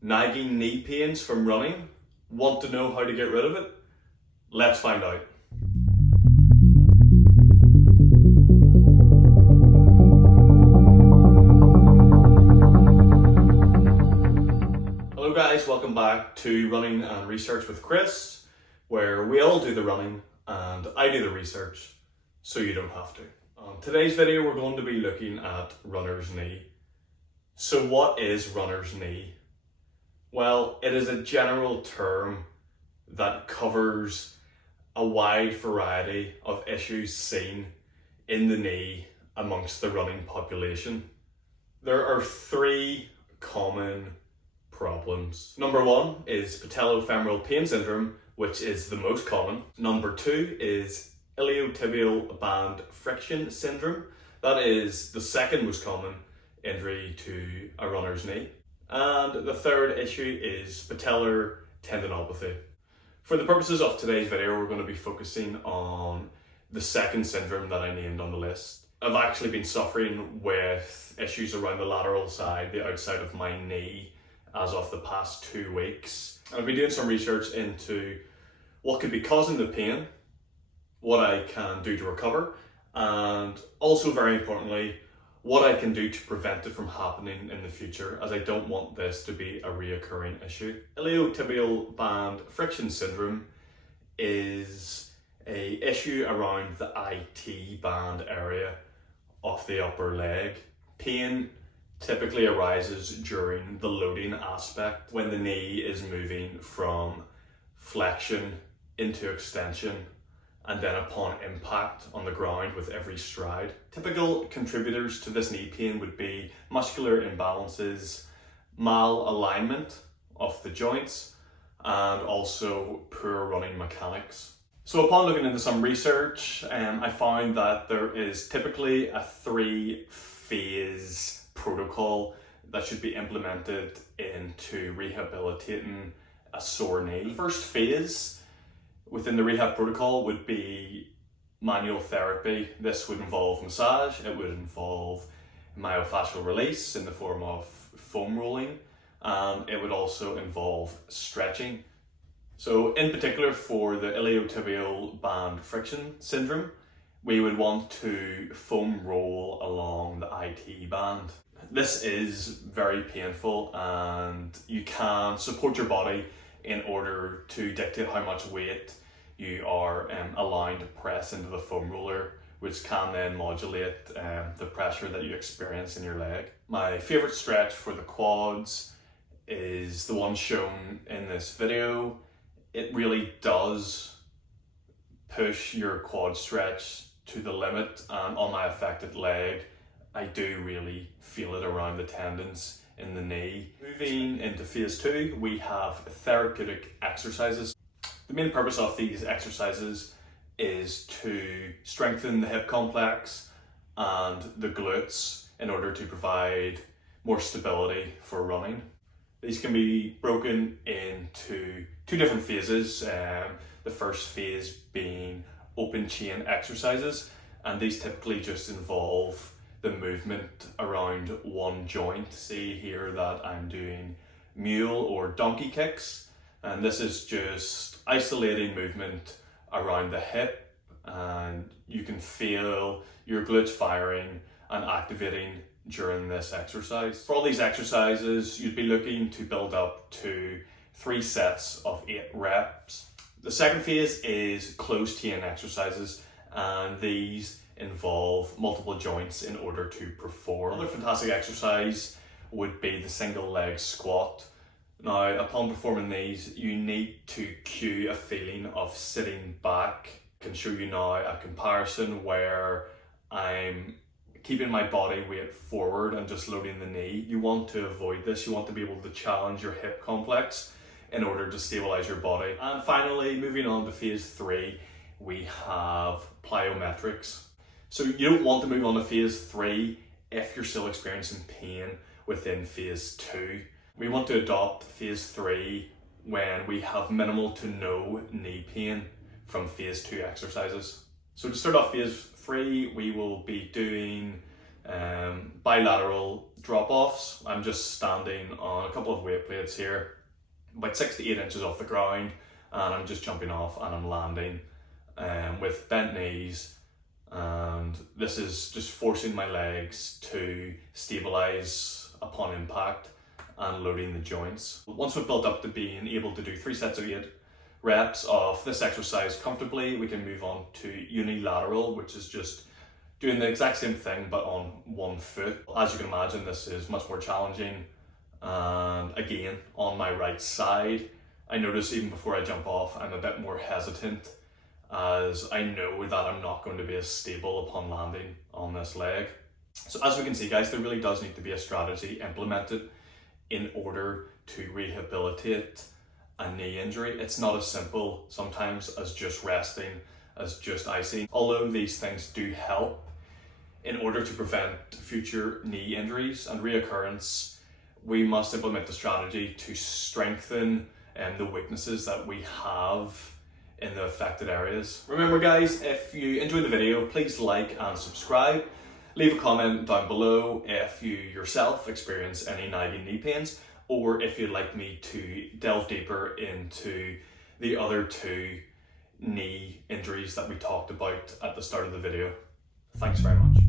Nagging knee pains from running? Want to know how to get rid of it? Let's find out. Hello guys, welcome back to Running and Research with Chris, where we all do the running and I do the research so you don't have to. On today's video we're going to be looking at runner's knee. So what is runner's knee? Well, it is a general term that covers a wide variety of issues seen in the knee amongst the running population. There are three common problems. Number one is patellofemoral pain syndrome, which is the most common. Number two is iliotibial band friction syndrome. That is the second most common injury to a runner's knee. And the third issue is patellar tendinopathy. For the purposes of today's video, we're going to be focusing on the second syndrome that I named on the list. I've actually been suffering with issues around the lateral side, the outside of my knee, as of the past 2 weeks. I've been doing some research into what could be causing the pain, what I can do to recover, and also very importantly, what I can do to prevent it from happening in the future, as I don't want this to be a reoccurring issue. Iliotibial band friction syndrome is an issue around the IT band area of the upper leg. Pain typically arises during the loading aspect, when the knee is moving from flexion into extension and then upon impact on the ground with every stride. Typical contributors to this knee pain would be muscular imbalances, malalignment of the joints, and also poor running mechanics. So upon looking into some research, I found that there is typically a 3-phase protocol that should be implemented into rehabilitating a sore knee. The first phase within the rehab protocol would be manual therapy. This would involve massage, it would involve myofascial release in the form of foam rolling, and it would also involve stretching. So in particular for the iliotibial band friction syndrome, we would want to foam roll along the IT band. This is very painful, and you can support your body in order to dictate how much weight you are allowing to press into the foam roller, which can then modulate the pressure that you experience in your leg. My favorite stretch for the quads is the one shown in this video. It really does push your quad stretch to the limit, and on my affected leg, I do really feel it around the tendons in the knee. Moving into phase 2, we have therapeutic exercises. The main purpose of these exercises is to strengthen the hip complex and the glutes in order to provide more stability for running. These can be broken into 2 different phases. The first phase being open chain exercises, and these typically just involve the movement around one joint. See here that I'm doing mule or donkey kicks, and this is just isolating movement around the hip, and you can feel your glutes firing and activating during this exercise. For all these exercises, you'd be looking to build up to 3 sets of 8 reps. The second phase is closed chain exercises, and these involve multiple joints in order to perform. Another fantastic exercise would be the single leg squat. Now, upon performing these, you need to cue a feeling of sitting back. I can show you now a comparison where I'm keeping my body weight forward and just loading the knee. You want to avoid this. You want to be able to challenge your hip complex in order to stabilize your body. And finally, moving on to phase 3, we have plyometrics. So you don't want to move on to phase 3 if you're still experiencing pain within phase 2. We want to adopt phase 3 when we have minimal to no knee pain from phase 2 exercises. So to start off phase 3, we will be doing bilateral drop-offs. I'm just standing on a couple of weight plates here, about 6 to 8 inches off the ground, and I'm just jumping off and I'm landing with bent knees, and this is just forcing my legs to stabilize upon impact and loading the joints. Once we've built up to being able to do 3 sets of 8 reps of this exercise comfortably, we can move on to unilateral, which is just doing the exact same thing but on one foot. As you can imagine, this is much more challenging, and again on my right side. I notice even before I jump off, I'm a bit more hesitant, as I know that I'm not going to be as stable upon landing on this leg. So as we can see, guys, there really does need to be a strategy implemented in order to rehabilitate a knee injury. It's not as simple sometimes as just resting, as just icing. Although these things do help in order to prevent future knee injuries and reoccurrence, we must implement the strategy to strengthen the weaknesses that we have in the affected areas. Remember, guys, if you enjoyed the video, please like and subscribe. Leave a comment down below if you yourself experience any nagging knee pains, or if you'd like me to delve deeper into the other 2 knee injuries that we talked about at the start of the video. Thanks very much.